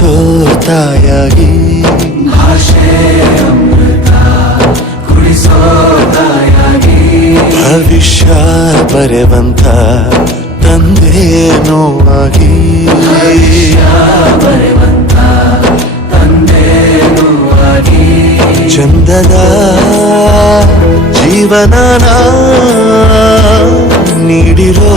ಉಳಿಸೋ ತಾಯಾಗಿ ಭಾಷೆ ಅಮೃತ ಕುಡಿಸೋ ತಾಯಾಗಿ ಭವಿಷ್ಯ ಬರೆವಂತ ತಂದೆ ನೋವಾಗಿ ಬರೆವಂತ ತಂದೆ ನೋವಾಗಿ ಚಂದದ ಜೀವನ ನೀಡಿರೋ